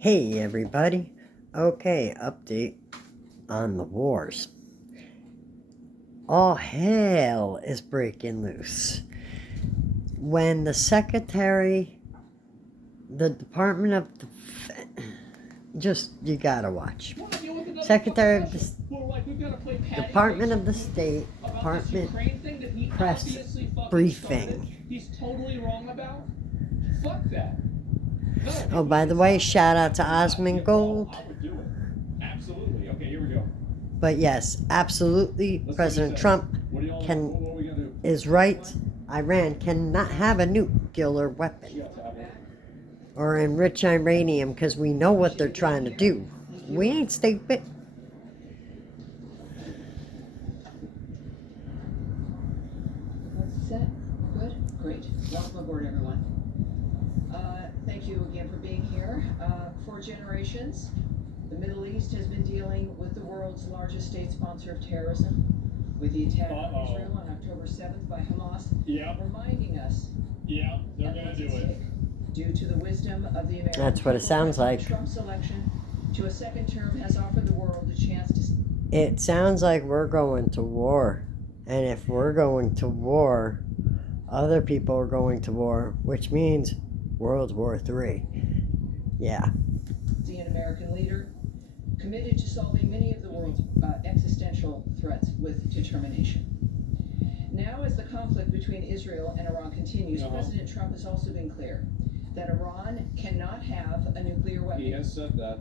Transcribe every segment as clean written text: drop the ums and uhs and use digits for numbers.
Hey everybody. Okay, update on the wars. All hell is breaking loose. When the Department of you gotta watch. Secretary of the Department of the State Department press briefing. He's totally wrong about. Fuck that. Oh, by the way, shout out to Osmond Gold. I would do it. Absolutely. Okay, here we go. But yes, absolutely, President Trump is right. Iran cannot have a nuclear weapon or enrich uranium because we know what they're trying to do. We ain't stupid. Set? Good? Great. Welcome aboard, everyone. Thank you again for being here. For generations, the Middle East has been dealing with the world's largest state sponsor of terrorism, with the attack on Israel on October 7th by Hamas, reminding us they're going to do it. Due to the wisdom of the American That's what it sounds like. Trump's election to a second term has offered the world a chance to... It sounds like we're going to war. And if we're going to war, other people are going to war, which means World War III. Yeah. An American leader committed to solving many of the world's existential threats with determination. Now, as the conflict between Israel and Iran continues, President Trump has also been clear that Iran cannot have a nuclear weapon. He has said that.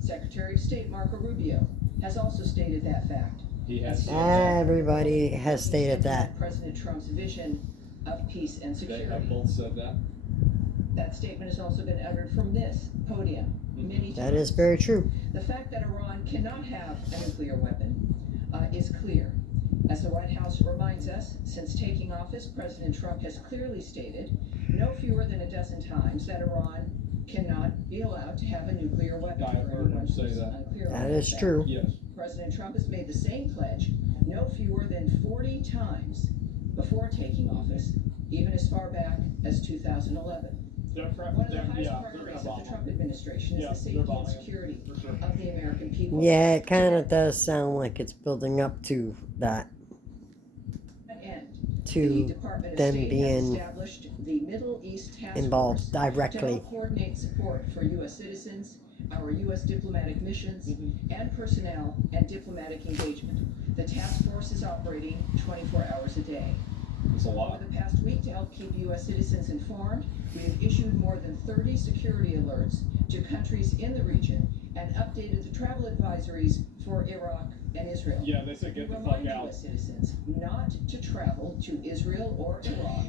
Secretary of State Marco Rubio has also stated that fact. He has. Everybody has stated that. President Trump's vision of peace and security. They have both said that. That statement has also been uttered from this podium many times. That is very true. The fact that Iran cannot have a nuclear weapon is clear. As the White House reminds us, since taking office, President Trump has clearly stated no fewer than a dozen times that Iran cannot be allowed to have a nuclear weapon. I've heard him say that. That is true. Yes. President Trump has made the same pledge no fewer than 40 times before taking office, even as far back as 2011. One of the highest priorities of the Trump administration is the safety and security of the American people. Yeah, it kind of does sound like it's building up to that. To them being involved directly. To coordinate support for U.S. citizens, our U.S. diplomatic missions, and personnel and diplomatic engagement. The task force is operating 24 hours a day. Over the past week, to help keep U.S. citizens informed, we have issued more than 30 security alerts to countries in the region and updated the travel advisories for Iraq and Israel. Yeah, they said get the fuck out. U.S. citizens not to travel to Israel or Iraq,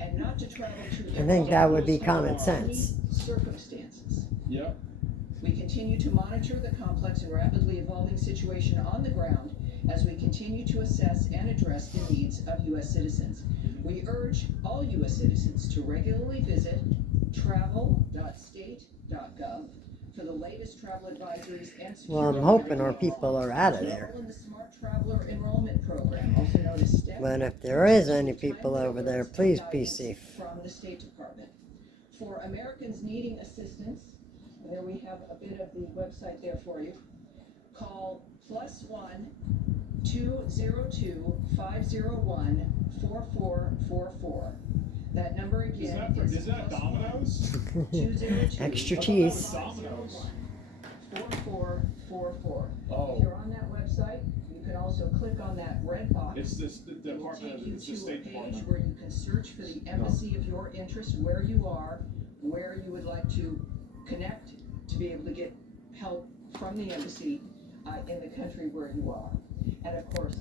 and not to travel to Iraq. I think that would be common sense. Circumstances. Yep. We continue to monitor the complex and rapidly evolving situation on the ground as we continue to assess and address the needs of U.S. citizens. We urge all U.S. citizens to regularly visit travel.state.gov for the latest travel advisories and security. Well, I'm hoping our people are out of there. In the Smart Traveler Enrollment Program, also known as STEP. But if there is any people over there, please be safe. From the State Department. For Americans needing assistance, there we have a bit of the website there for you. Call +1 202 501 4444. That number again is that Domino's? 202 Extra cheese. 4444. Oh. If you're on that website, you can also click on that red box. It's this the Department. It's the State Department. Where you can search for the embassy of your interest, where you are, where you would like to connect to be able to get help from the embassy in the country where you are. And of course,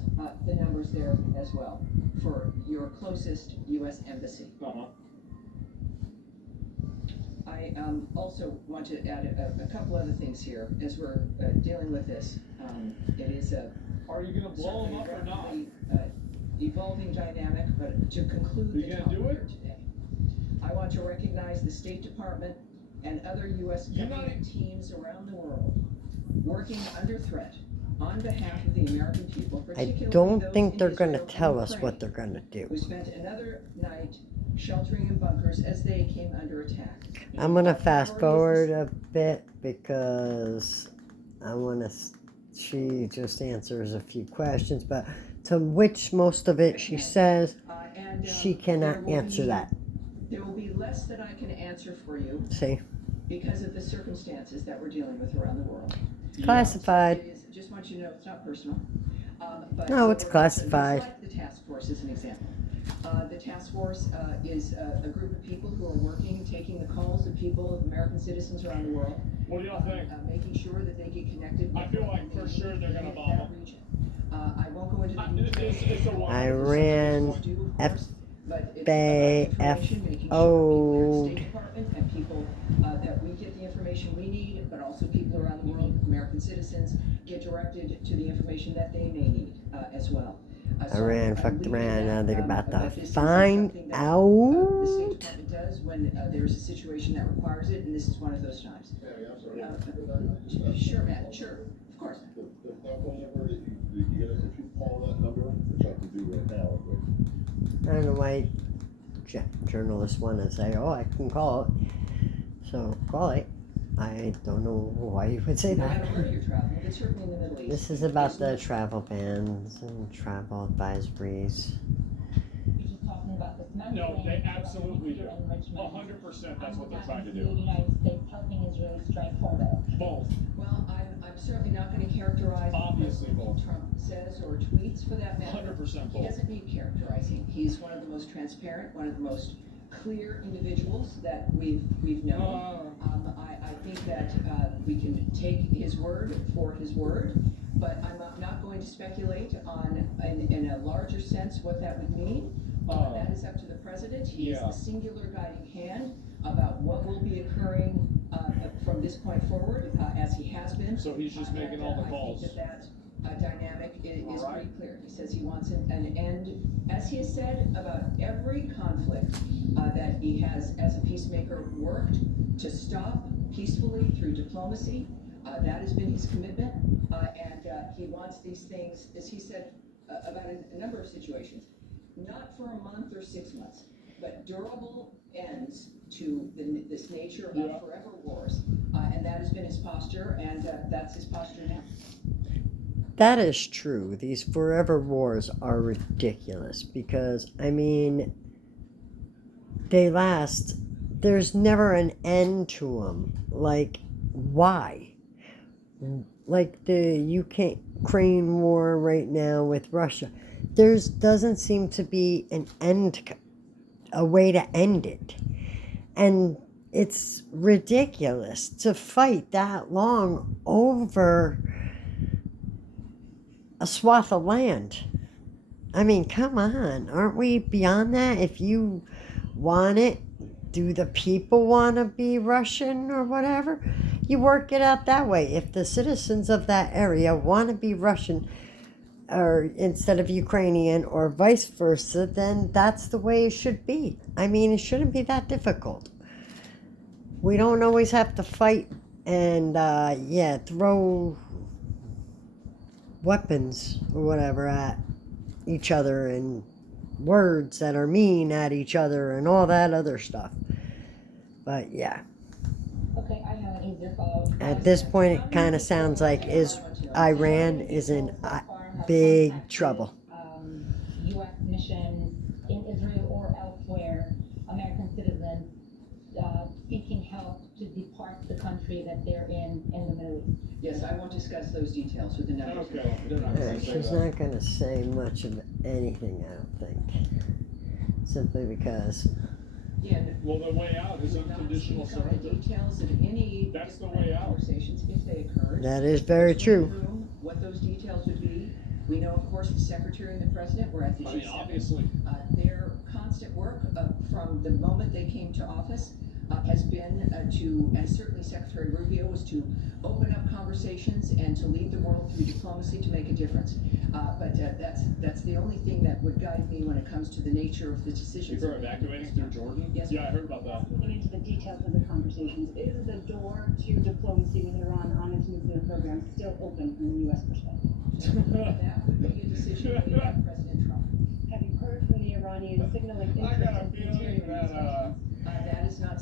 the numbers there as well for your closest U.S. embassy. I also want to add a couple other things here as we're dealing with this. It is a... Are you going to blow them up or not? Evolving dynamic, but to conclude the talk here today, I want to recognize the State Department and other U.S. government teams around the world working under threat on behalf of the American people. I don't think they're going to tell us what they're going to do. We spent another night sheltering in bunkers as they came under attack. I'm gonna fast forward a bit because I want to. She just answers a few questions, but to which most of it she says she cannot answer that. There will be less that I can answer for you See, because of the circumstances that we're dealing with around the world. classified. It is, just want you to know it's not personal. But No, it's classified. Like the task force is an example. The task force is a group of people who are working, taking the calls of people, of American citizens around the world. What do y'all think? Making sure that they get connected. I feel like for sure they're gonna bomb them. I won't go into the details. Iran, State Department and people that we get the information we need, but also people around the world, American citizens, get directed to the information that they may need as well. Iran fucked around. Now they're about to this is find something that, the State out. Department does when there's a situation that requires it, and this is one of those times. Sure, Matt, sure, of course. The phone number, if you call that number, which I can do right now, I don't know why journalists want to say, "Oh, I can call it." So call it. I don't know why you would say No that. matter where you're traveling, but certainly in the Middle East. This is about the travel bans and travel advisories. You're just talking about dismantling. No, they absolutely do. Enrichment. 100% that's what they're trying to The do. United States helping Israel strike harder. Both. Well, I'm certainly not going to characterize Obviously what both. Trump says or tweets for that matter. 100% He both. doesn't need characterizing. He's one of the most transparent, one of the most clear individuals that we've known. I think that we can take his word for his word, but I'm not going to speculate on, in a larger sense, what that would mean. That is up to the president. He is the singular guiding hand about what will be occurring from this point forward, as he has been. So he's just making all the calls. I think that dynamic is pretty clear. He says he wants an end, as he has said about every conflict that he has, as a peacemaker, worked to stop peacefully through diplomacy. That has been his commitment, and he wants these things, as he said about a number of situations, not for a month or 6 months, but durable ends to this nature of forever wars. And that has been his posture, and that's his posture now. That is true. These forever wars are ridiculous because, I mean, they last. There's never an end to them. Like, why? Like the Ukraine war right now with Russia. There doesn't seem to be an end, a way to end it. And it's ridiculous to fight that long over a swath of land. I mean, come on. Aren't we beyond that? If you want it, do the people want to be Russian or whatever? You work it out that way. If the citizens of that area want to be Russian or instead of Ukrainian or vice versa, then that's the way it should be. I mean, it shouldn't be that difficult. We don't always have to fight and, throw weapons or whatever at each other and words that are mean at each other and all that other stuff. But yeah, Okay, I have an easier follow-up. at this point it kind of sounds like Iran is in big trouble. U.S. missions in Israel or elsewhere, American citizens seeking help to depart the country that they're in the Middle East. Yes, I won't discuss those details with the numbers. Okay, they're not gonna say She's that. not going to say much of anything, I don't think. Simply because Yeah, Well, the way out is we will not unconditional speak on the surrender. details of any That's the way out. conversations if they occurred. that is very Between true. the room, what those details would be. We know, of course, the Secretary and the President were at the I mean, G7. obviously. Their constant work from the moment they came to office has been and certainly Secretary Rubio was to open up conversations and to lead the world through diplomacy to make a difference. But that's the only thing that would guide me when it comes to the nature of the decisions. People are evacuating through Jordan? Yes. Yeah, I heard about that. Going into the details of the conversations, is the door to diplomacy with Iran on its nuclear program still open from the U.S. perspective? That would be a decision made by President Trump. Have you heard from the Iranians signaling I got a interest in feeling continuing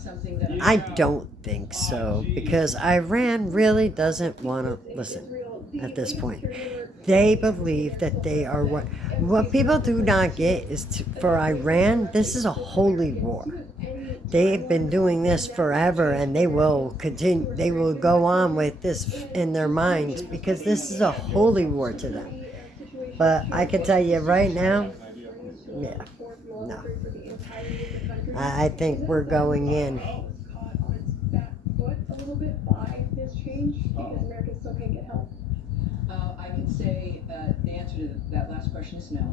something that I don't think so, because Iran really doesn't want to listen at this point. They believe that they are what people do not get is for Iran, this is a holy war. They've been doing this forever, and they will continue. They will go on with this in their minds because this is a holy war to them. But I can tell you right now, yeah, no. I think we're going in. Caught on its back foot a little bit by this change because Americans still can't get help. I can say the answer to that last question is no.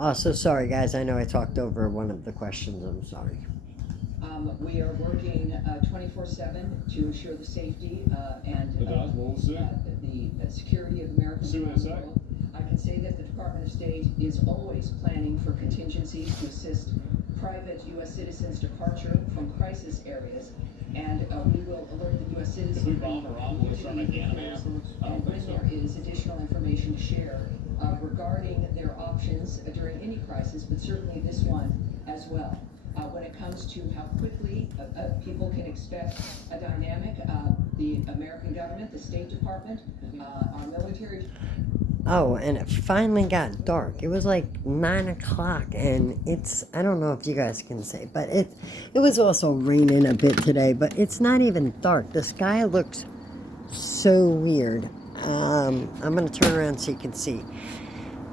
Also, sorry guys, I know I talked over one of the questions. I'm sorry. We are working 24/7 to ensure the safety and It does, we'll see. the security of Americans See what around they the say. world. I can say that the Department of State is always planning for contingencies to assist private U.S. citizens' departure from crisis areas, and we will alert the U.S. If we citizens bomb Iran, will we start making anime afterwards? I don't and think when so. there is additional information to share regarding their options during any crisis, but certainly this one as well. When it comes to how quickly people can expect a dynamic, the American government, the State Department, our military. Oh, and it finally got dark. It was like 9 o'clock, and I don't know if you guys can say, but it was also raining a bit today, but it's not even dark. The sky looks so weird. I'm going to turn around so you can see.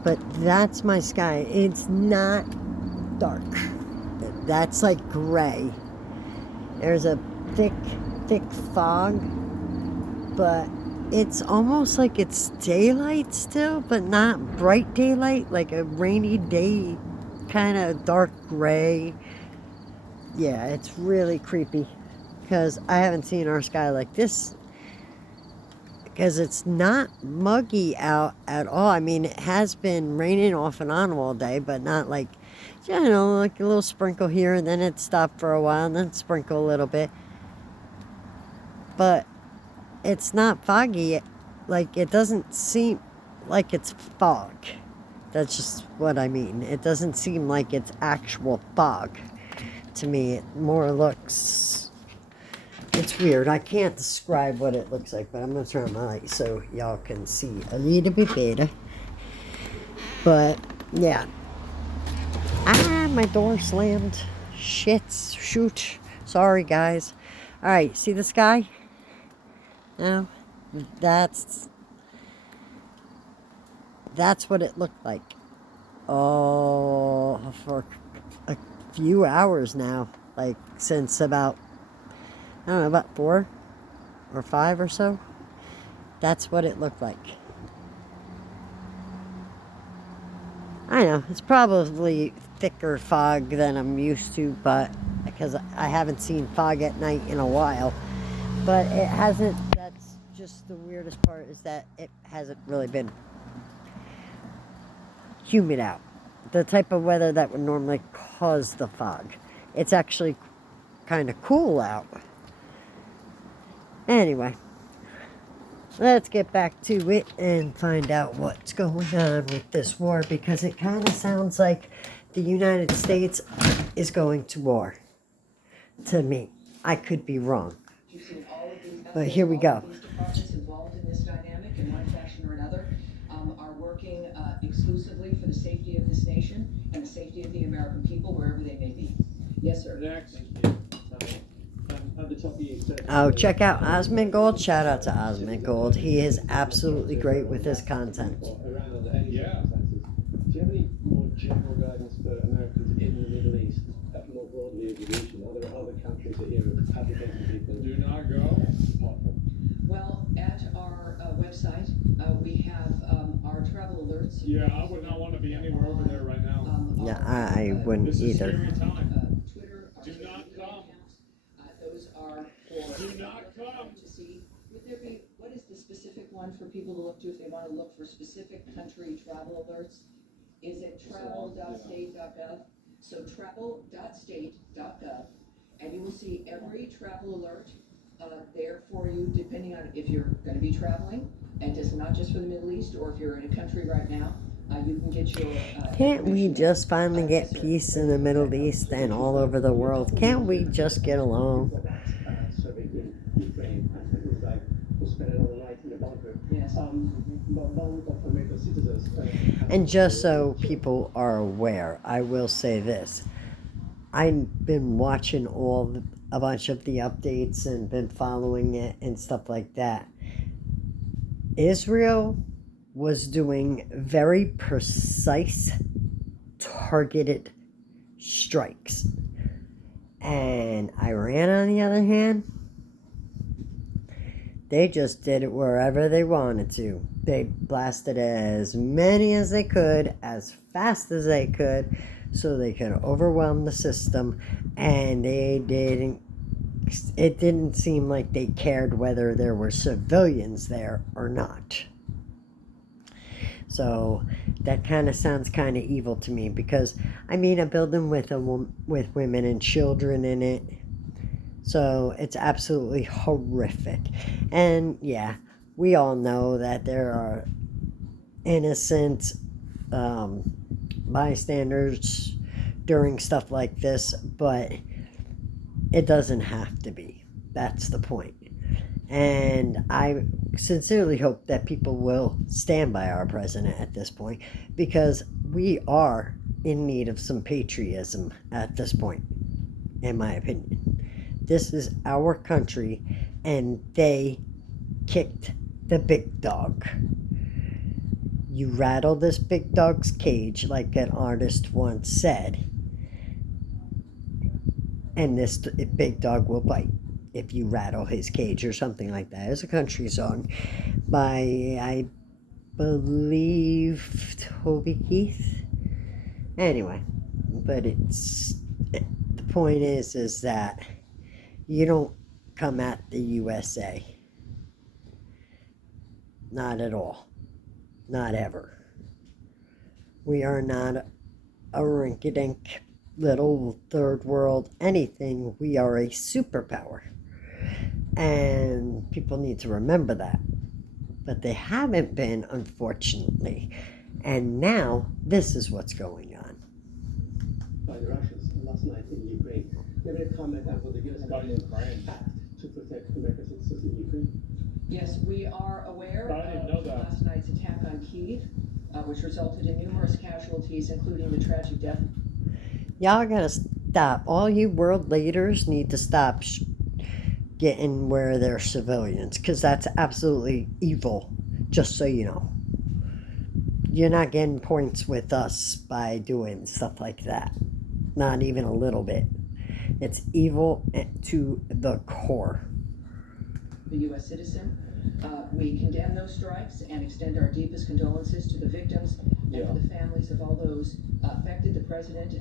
But that's my sky. It's not dark. That's like gray. There's a thick fog, but it's almost like it's daylight still, but not bright daylight, like a rainy day, kind of dark gray. Yeah, it's really creepy because I haven't seen our sky like this, because it's not muggy out at all. I mean, it has been raining off and on all day, but not like, like a little sprinkle here, and then it stopped for a while, and then sprinkle a little bit. But it's not foggy. Like, it doesn't seem like it's fog. That's just what I mean. It doesn't seem like it's actual fog to me. It more looks, it's weird. I can't describe what it looks like, but I'm going to turn on my light so y'all can see a little bit better. But yeah. My door slammed. Shoot. Sorry, guys. Alright, see the sky? Now, that's what it looked like. Oh, for a few hours now. Like, since about, I don't know, about 4 or 5 or so. That's what it looked like. I know, it's probably thicker fog than I'm used to, but because I haven't seen fog at night in a while. But it hasn't, that's just the weirdest part, is that it hasn't really been humid out. The type of weather that would normally cause the fog. It's actually kind of cool out. Anyway, let's get back to it and find out what's going on with this war, because it kind of sounds like the United States is going to war. To me. I could be wrong. But here we go. These departments involved in this dynamic in one fashion or another are working exclusively for the safety of this nation and the safety of the American people, wherever they may be. Yes, sir. Next. Oh, check out Osmond Gold. Shout out to Osmond Gold. He is absolutely great with his content. Yeah. Do you have any more general guidance for Americans in the Middle East, more broadly as a region? Are there other countries that you're advocating people Do not go. Well, at our website, we have our travel alerts. Yeah, I would not want to be anywhere over there right now. Yeah, I wouldn't This is either. scary time. Twitter. Do not come. Those are for. Do not come. To see, would there be, what is the specific one for people to look to if they want to look for specific country travel alerts? Is it travel.state.gov? So travel.state.gov, and you will see every travel alert there for you, depending on if you're going to be traveling, and it's not just for the Middle East, or if you're in a country right now. You can get your. Can't we information just finally get necessary. peace in the Middle East and all over the world? Can't we just get along? Serving in Ukraine and Israel who spent another night in a bunker. Yes. But none of American citizens. And just so people are aware, I will say this. I've been watching a bunch of the updates and been following it and stuff like that. Israel was doing very precise, targeted strikes. And Iran, on the other hand, they just did it wherever they wanted to. They blasted as many as they could, as fast as they could, so they could overwhelm the system. And it didn't seem like they cared whether there were civilians there or not. So that kind of sounds kind of evil to me, because I mean a building with women and children in it. So it's absolutely horrific. And yeah, we all know that there are innocent bystanders during stuff like this, but it doesn't have to be. That's the point. And I sincerely hope that people will stand by our president at this point, because we are in need of some patriotism at this point, in my opinion. This is our country, and they kicked the big dog. You rattle this big dog's cage, like an artist once said, and this big dog will bite if you rattle his cage, or something like that. It's a country song by, I believe, Toby Keith. Anyway, but the point is that you don't come at the USA. Not at all. Not ever. We are not a rinky-dink little third world anything. We are a superpower. And people need to remember that. But they haven't been, unfortunately. And now, this is what's going on. By the Russians last night in Ukraine. You have any comment on what the U.S. government act to protect American citizens in Ukraine? Yes, we are aware I didn't know of that. last night's attack on Kyiv, which resulted in numerous casualties, including the tragic death. Y'all gotta stop. All you world leaders need to stop getting where they're civilians, because that's absolutely evil, just so you know. You're not getting points with us by doing stuff like that. Not even a little bit. It's evil to the core. The U.S. citizen. We condemn those strikes and extend our deepest condolences to the victims and to the families of all those affected. The president,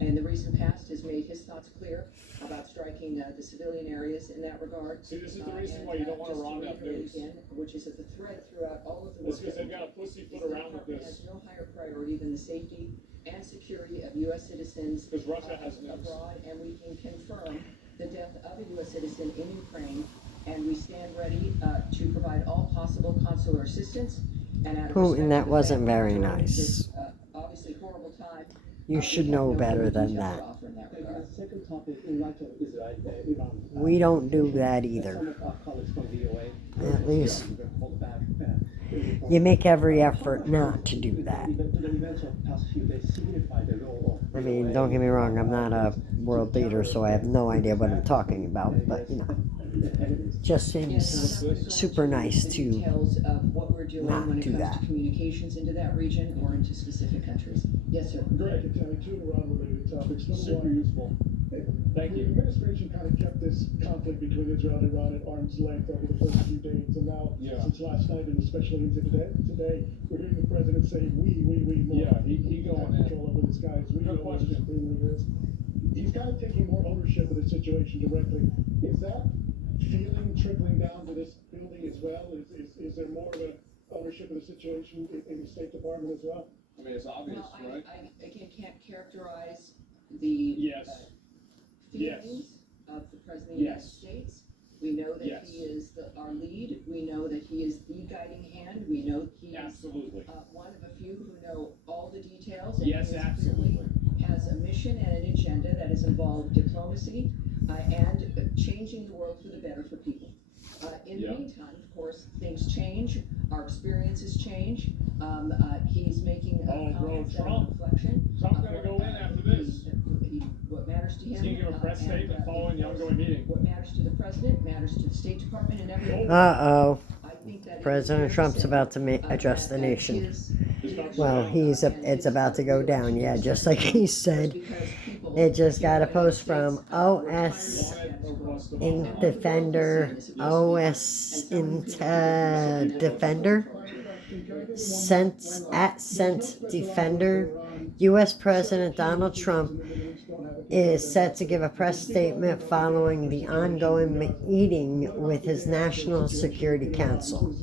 in the recent past, has made his thoughts clear about striking the civilian areas in that regard. See, this is the reason why you don't want to round up news. Again, which is at the thread throughout all of the It's work because that they've we got a do. pussyfoot The around with department this. has no higher priority than the safety and security of U.S. citizens Because Russia has news. abroad, and we can confirm the death of a U.S. citizen in Ukraine, and we stand ready to provide all possible consular assistance. And out of Putin, respect that for the wasn't families very during nice. this, obviously horrible time. You we should have know no better further than details that. to offer in that Okay, regard. the second topic, in light of Israel, Iran. We don't do that Some either. of our colleagues from VOA. At least hold back, you make every effort not to do that. Do the events of the past few days signify the role of I mean, don't get me wrong, I'm not a world leader, so I have no idea what I'm talking about, but you know, just seems super nice to Details of what we're doing not when it do comes that. to communications into that region or into specific countries. Yes, sir. Greg, two Iran-related topics. Number Super one, useful. Thank the you. administration kind of kept this conflict between Israel and Iran at arm's length over the first few days, and now, Yeah. since last night and especially into today, we're hearing the president say, we more. Yeah, he going in. Control over this guy. We Good know what question. supremely is. He's kind of taking more ownership of the situation directly. Is that feeling trickling down to this building as well? Is there more of an ownership of the situation in the State Department as well? I mean, it's obvious, Well, right? I again can't characterize the Yes. Yes. feelings of the President of the United Yes. States. We know that Yes. he is our lead. We know that he is the guiding hand. We know he is Absolutely. one of a few who know all the details. And Yes, he is absolutely. clearly has a mission and an agenda that has involved diplomacy and changing the world for the better for people. In the Yeah. meantime, of course, things change. Our experiences change. He's making Oh, bro, comments and Trump. reflection. Trump's gonna go in after this. What matters to him. He's gonna give a press and, statement following the ongoing meeting. What matters to the president matters to the State Department and everyone. Uh-oh. I think that it is President fair to Trump's say, about to address the that nation. his leadership, Well, it's about to go down, yeah, just like he said. It just got a post from OS Ink Defender, OS Defender, Sent Defender. U.S. President Donald Trump is set to give a press statement following the ongoing meeting with his National Security Council.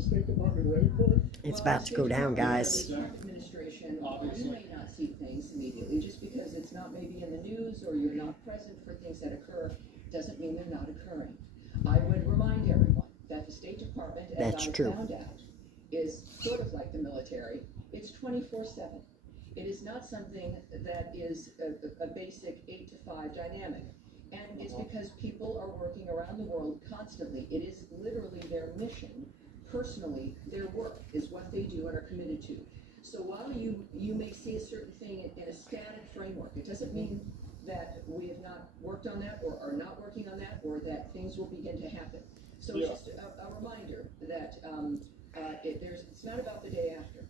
It's about to go down, guys. The Trump administration, you may not see things immediately. Just because it's not maybe in the news or you're not present for things that occur doesn't mean they're not occurring. I would remind everyone that the State Department, as That's I true. found out, is sort of like the military. It's 24/7. It is not something that is a basic 8 to 5 dynamic. And it's because people are working around the world constantly. It is literally their mission. Personally, their work is what they do and are committed to. So while you may see a certain thing in a static framework, it doesn't mean that we have not worked on that or are not working on that or that things will begin to happen. So Yeah. it's just a reminder that it's not about the day after.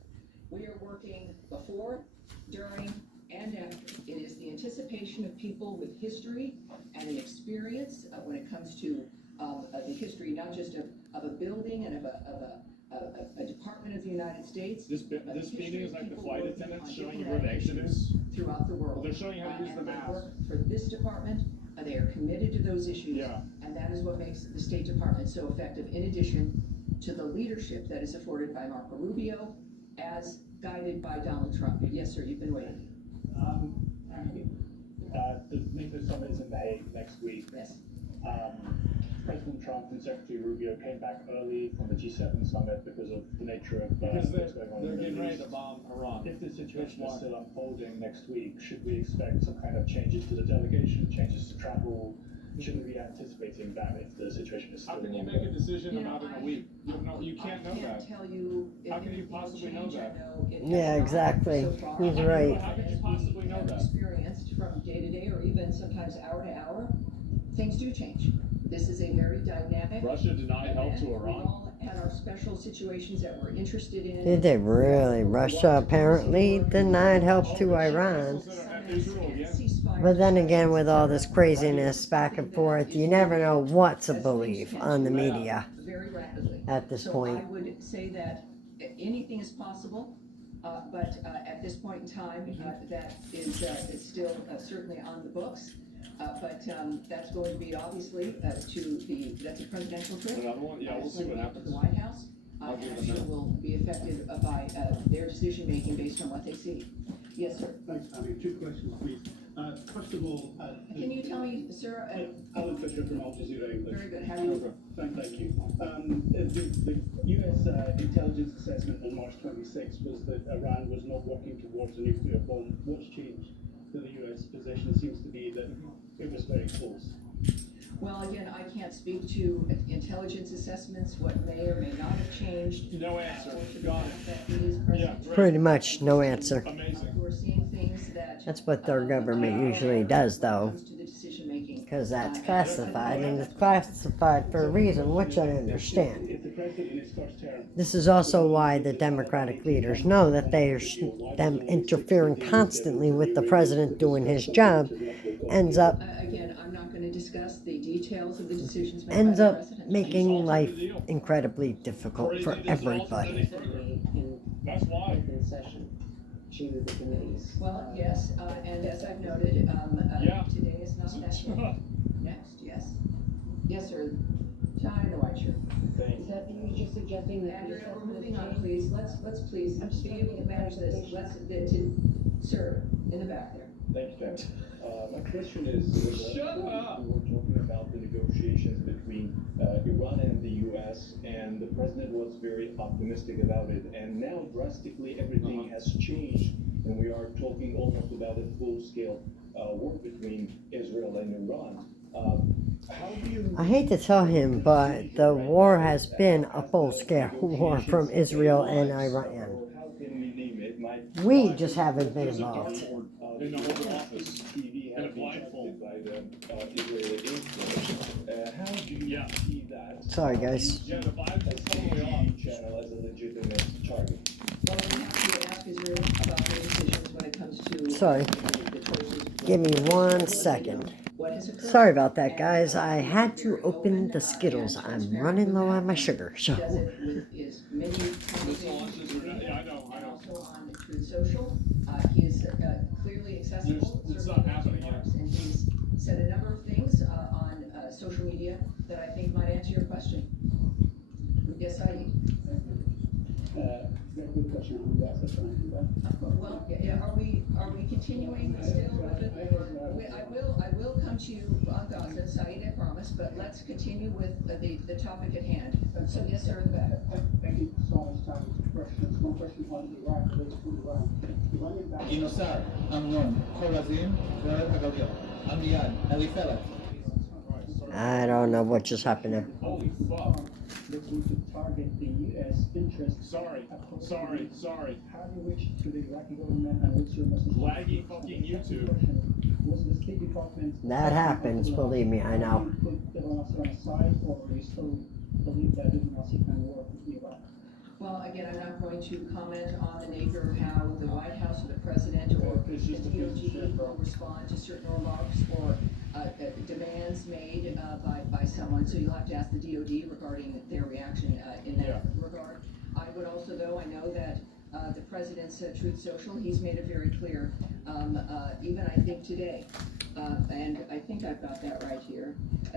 We are working before, during, and after. It is the anticipation of people with history and an experience when it comes to the history, not just of a building and of a department of the United States. This but the meeting history is of like the people flight working attendants on showing you where the diplomatic exit issues is. throughout the world. They're showing you how to use the And they mask. work for this department. They are committed to those issues. Yeah. And that is what makes the State Department so effective, in addition to the leadership that is afforded by Marco Rubio, as guided by Donald Trump. Yes, sir, you've been waiting. The NATO summit is in The Hague next week. Yes. President Trump and Secretary Rubio came back early from the G7 summit because of the nature of Because what's going on they're in the getting Middle ready East. to bomb Iran. If the situation That's is why. still unfolding next week, should we expect some kind of changes to the delegation, changes to travel? Shouldn't we be anticipating that if the situation is still How can you ongoing? make a decision You know, about it in a week? You can't know I can't that. tell you if How can you anything will possibly know change. that? I know it Yeah, has not exactly. so far. He's right. How could you As possibly we know have that? experienced from day to day or even sometimes hour to hour, things do change. This is a very dynamic. Russia denied help to event. We Iran. all had our special situations that we're interested in. Did they really? Russia apparently denied help to Iran. Israel again. But then again, with all this craziness back and forth, you never know what to believe on the media Very rapidly. at this So point. I would say that anything is possible, but at this point in time, that is still certainly on the books. But that's going to be obviously that's a presidential trip. Another one? Yeah, we'll see what To happens. the White House. I'll give And it a I'm sure minute. will be affected by their decision making based on what they see. Yes, sir. Thanks, Annie. 2 questions, please. First of all, Can you tell me, sir? Alan Fisher from Al Jazeera English. Very good. How do you? Thank you. The U.S. intelligence assessment on March 26 was that Iran was not working towards a nuclear bomb. What's changed? The U.S. position seems to be that it was very close. Well, again, I can't speak to intelligence assessments, what may or may not have changed. No answer. Or to the Got fact it. that it is Yeah, President great. Pretty much no answer. Amazing. We're seeing things that. That's what their government usually does, though, Comes to the decision making. because that's classified, and it's classified for a reason, which I understand. If the president in his first term This is also why the Democratic leaders know that them interfering constantly with the president doing his job ends up Again, I'm not going to discuss the details of the decisions made by the president. making life incredibly difficult for everybody. That's why. open session to the committees. Well, yes, and as I've noted, Yeah. today is not that day. Next, yes. Yes, sir. Tie in the white shirt. Is that you're just suggesting that the Andrea, we're assessment moving has on, changed? please. Let's please be able to manage this. Sir, in the back there. Thank you, Jen. My question is, Shut up. we were talking about the negotiations between Iran and the U.S., and the president was very optimistic about it. And now drastically everything has changed, and we are talking almost about a full-scale war between Israel and Iran. How do you? I hate to tell him, but the war has been a full-scale war from Israel and Iran. How can we name it? My We just haven't been involved. In the Oval Office. TV In a has been blindfold. targeted by the Israeli Air Force. How do you Yeah. see that? Sorry, guys. Yeah, the vibes is totally off. TV channel as a legitimate target. Well, we have to ask Israel about their decisions when it comes to Sorry. the choices. Give me 1 second. What has occurred. Sorry about that, guys. I had to open the Skittles. I'm running low on my sugar, so. Does it with his many conversations with Yeah, I know. and also on Truth Social. He is clearly accessible. It's certainly not happening yet. And he's said a number of things on social media that I think might answer your question. Yes, Very good question on that. That's fine. well, yeah, are we continuing still with it? I will come to you on Gaza, Saeed, I promise, but let's continue with the topic at hand. So yes, sir, in the back. Thank you so much, Tom. Questions. One question on Iran, related to Iran. Iranian back. Inusar, Amnon, Khorazim, Ver Hagavil, Amriyad, Elifelet. I don't know what just happened there. Holy fuck. Looking to target the U.S. interests. Sorry. How do you reach to the Iraqi government and what's your message? Laggy fucking YouTube. Was the State Department... That happens, believe me, I know. Put diplomacy on the side, or you still believe that diplomacy can work with Iraq? Well, again, I'm not going to comment on the nature of how the White House or the President or the DOD will respond to certain remarks or demands made by someone. So you'll have to ask the DOD regarding their reaction in that regard. I would also, though, I know that the President's Truth Social, he's made it very clear, even I think today, and I think I've got that right here.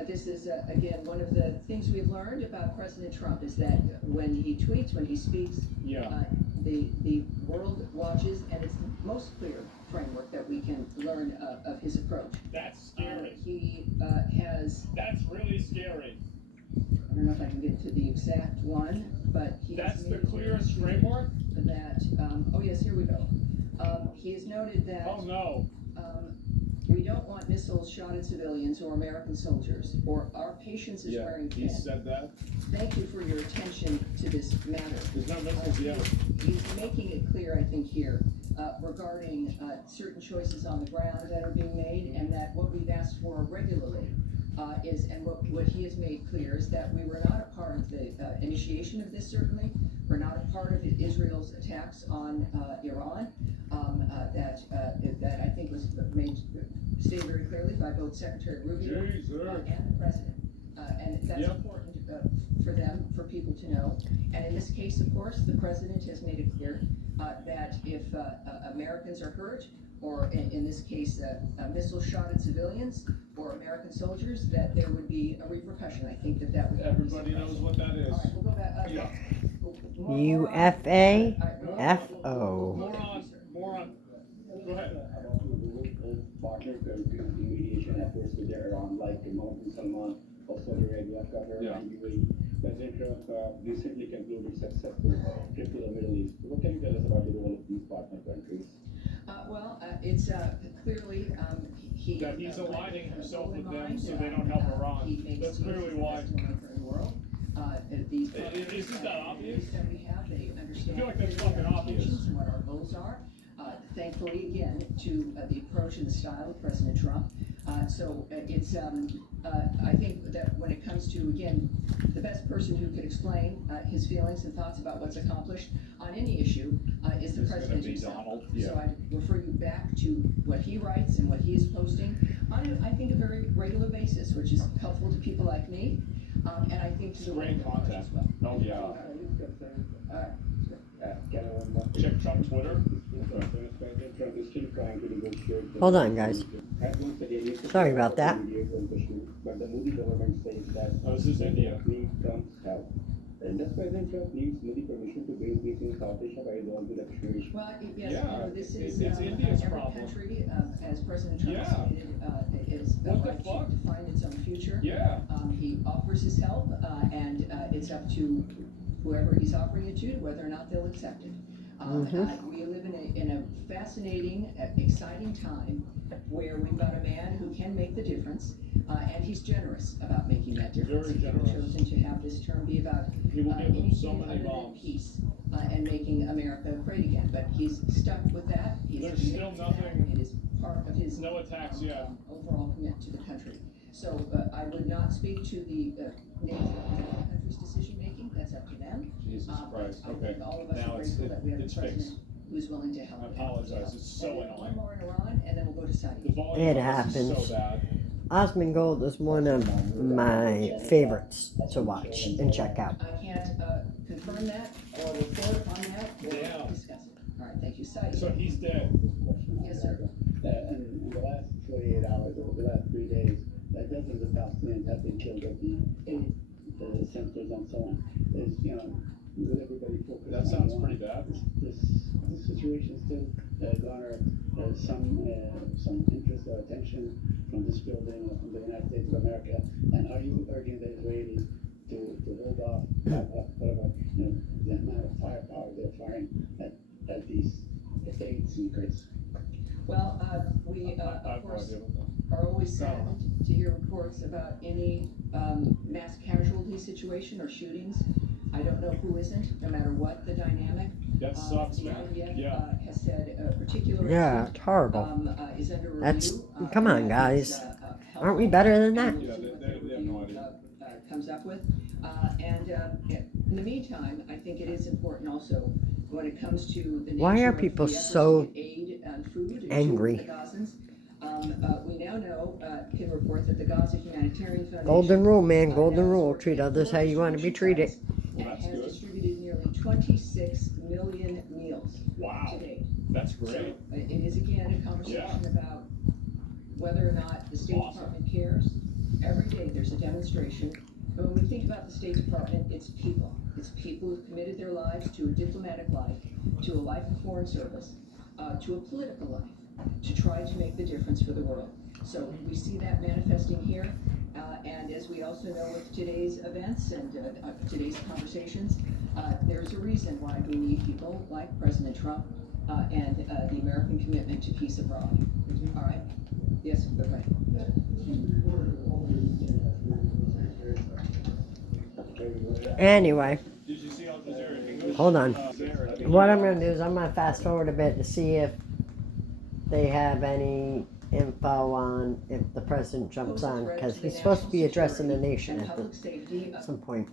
This is, again, one of the things we've learned about President Trump is that when he tweets, when he speaks, the world watches, and it's the most clear framework that we can learn of his approach. That's scary. He has, That's really scary. I don't know if I can get to the exact one, but he has That's the made it clearest clear framework? that, oh yes, here we go. He has noted that Oh no. we don't want missiles shot at civilians or American soldiers, or our patience is wearing He thin. said that. Thank you for your attention to this matter. There's no missiles yet. He's making it clear, I think, here, regarding certain choices on the ground that are being made, and that what we've asked for regularly is, and what he has made clear is that we were not a part of the initiation of this, certainly. We're not a part of Israel's attacks on Iran. That I think was made stated very clearly by both Secretary Rubio and the President. And that's important for them, for people to know. And in this case, of course, the President has made it clear that if Americans are hurt, or in this case, a missile shot at civilians or American soldiers, that there would be a repercussion. I think that would be Everybody knows what that is. All right, we'll go back. UFAFO. More on. Go ahead. Partner to mediation efforts with Iran, like Mohammed bin Salman of Saudi Arabia, Qatar, and UAE. President Trump recently concluded successful trip to the Middle East. What can you tell us about the role of these partner countries? It's clearly he. That he's aligning himself with them so they don't help Iran. That's clearly why. Isn't that obvious? That we have, they understand. I feel like that's fucking obvious. And what our goals are. Thankfully, again, to the approach and the style of President Trump. It's, I think that when it comes to, again, the best person who could explain his feelings and thoughts about what's accomplished on any issue is the President himself. Donald. So I refer you back to what he writes and what he is posting on, I think, a very regular basis, which is helpful to people like me, and I think to the Great content. as well. Oh yeah. Check Trump Twitter. Trump is still trying to negotiate. Hold on, guys. Sorry about that. But the Modi government says that Oh, this is India. Trump's help. And Does President Trump need the permission to bring between South Asia by going to the Kashmir? Well, yes, Yeah, this it's is, India's every problem. country, as President Trump Yeah. stated, is What the right fuck? to define its own future. Yeah. He offers his help, and it's up to whoever he's offering it to, whether or not they'll accept it. We live in a fascinating, exciting time where we've got a man who can make the difference, and he's generous about making that difference. Very He's generous. chosen to have this term be about He will give them so anything many other than bombs. peace and making America great again. But he's stuck with that. He's There's committed still to that. nothing- It is part of his No attacks yet. overall commitment to the country. So I would not speak to the nature of the country's decision making. That's up to them. Jesus But Christ. I Okay. think all of us Now are it's grateful that we have a it's president fixed. who's willing to help. I apologize. It's so And then annoying. one more in Iran, and then we'll go to Saudi. The volume It of this is happens. so bad. Osmond Gold is one of my favorites to watch and check out. I can't confirm that or report on that or Yeah. discuss it. All right, thank you, Saudi. So he's dead. Yes, sir. In the last 48 hours, or the last 3 days, dozens of Palestinians have been killed at the aid centers and so on. There's, with everybody focused That on sounds one, pretty bad. This situation still garner some interest or attention from this building or from the United States of America. And are you urging the Israelis to hold off whatever the amount of firepower they're firing at these aid seekers? Well, we, I have of no course, idea what that- are always saddened to hear reports about any mass casualty situation or shootings. I don't know who isn't, no matter what the dynamic. That sucks, The man. IDF Yeah. has said a particular Yeah, incident, it's horrible. is under review. That's- come on, and guys. is, Aren't we better than that? and we'll Yeah, see what they have no idea. Comes up with. In the meantime, I think it is important also, when it comes to the Why nature are of people the efforts so to get aid and food angry? to the Gazans, we now know, can report that the Gaza Humanitarian Foundation. Golden rule, man. Golden has rule. worked Treat in others how you want to be treated. and Well, that's has good. distributed nearly 26 million meals Wow. to date. That's So great. it is again a conversation about whether or not the State Awesome. Department cares. Every day there's a demonstration. But when we think about the State Department, it's people. It's people who've committed their lives to a diplomatic life, to a life of foreign service, to a political life, to try to make the difference for the world. So we see that manifesting here. And as we also know with today's events and today's conversations, there's a reason why we need people like President Trump and the American commitment to peace abroad. All right? Yes, go ahead. Anyway, Did you see Al Jazeera English? hold on. There. What I'm going to do is I'm going to fast forward a bit to see if they have any info on if the president jumps on, because he's supposed to be addressing the nation And at public safety some point.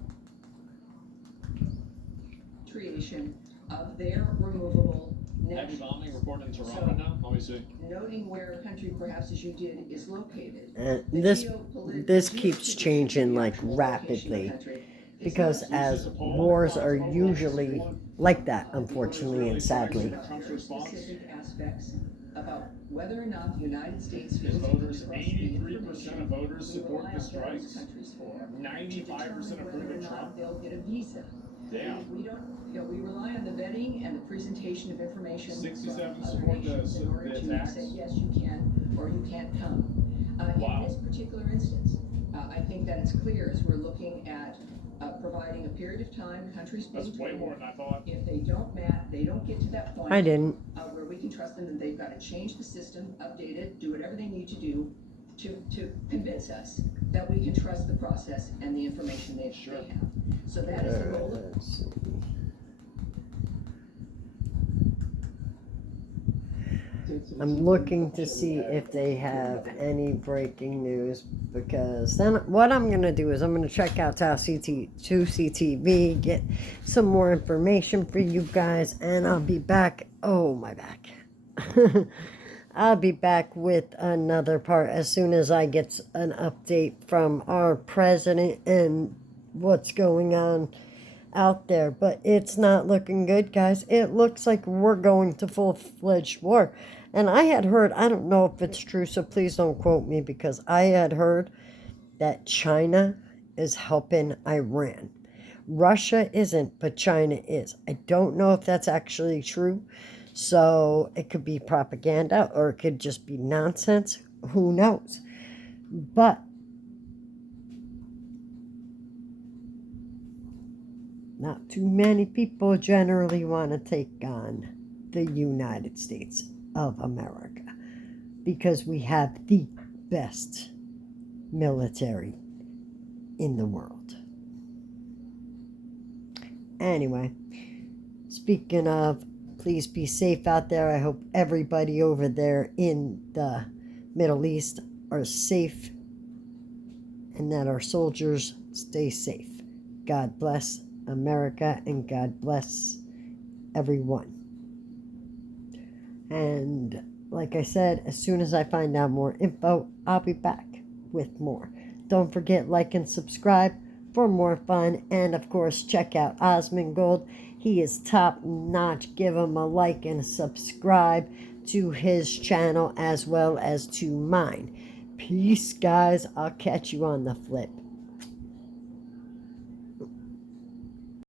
creation of their removable Heavy nationals. bombing reported in Toronto now? Let me see. Noting where a country, perhaps as you did, is located. And The this geopolitical keeps changing like actual location of the rapidly, country is because not as wars are usually like that, unfortunately and sadly. country-specific aspects about whether or not the United States His feels voters, it can trust the 83% of voters we support rely the on those strikes. countries for, 95% to determine approve whether or of not Trump. they'll get a visa. Damn. We don't, we rely on the vetting and the presentation of information from 67 other support nations in order the to attacks. say, yes, you can, or you can't come. Wow. In this particular instance, I think that it's clear as we're looking at providing a period of time, countries being That's way told, more than I thought. if they don't get to that point. I didn't. Where we can trust them, and they've got to change the system, update it, do whatever they need to do to convince us that we can trust the process and the information they have. So that is the role of Let's see. I'm looking to see if they have any breaking news, because then what I'm going to do is I'm going to check out CTV, get some more information for you guys, and I'll be back. Oh, my back. I'll be back with another part as soon as I get an update from our president and what's going on out there. But it's not looking good, guys. It looks like we're going to full-fledged war. And I had heard, I don't know if it's true, so please don't quote me, because I had heard that China is helping Iran. Russia isn't, but China is. I don't know if that's actually true. So it could be propaganda or it could just be nonsense. Who knows? But not too many people generally want to take on the United States of America because we have the best military in the world. Anyway, speaking of, please be safe out there. I hope everybody over there in the Middle East are safe and that our soldiers stay safe. God bless America and God bless everyone. And like I said, as soon as I find out more info, I'll be back with more. Don't forget, like and subscribe for more fun. And of course, check out Osmond Gold. He is top notch. Give him a like and a subscribe to his channel as well as to mine. Peace, guys. I'll catch you on the flip.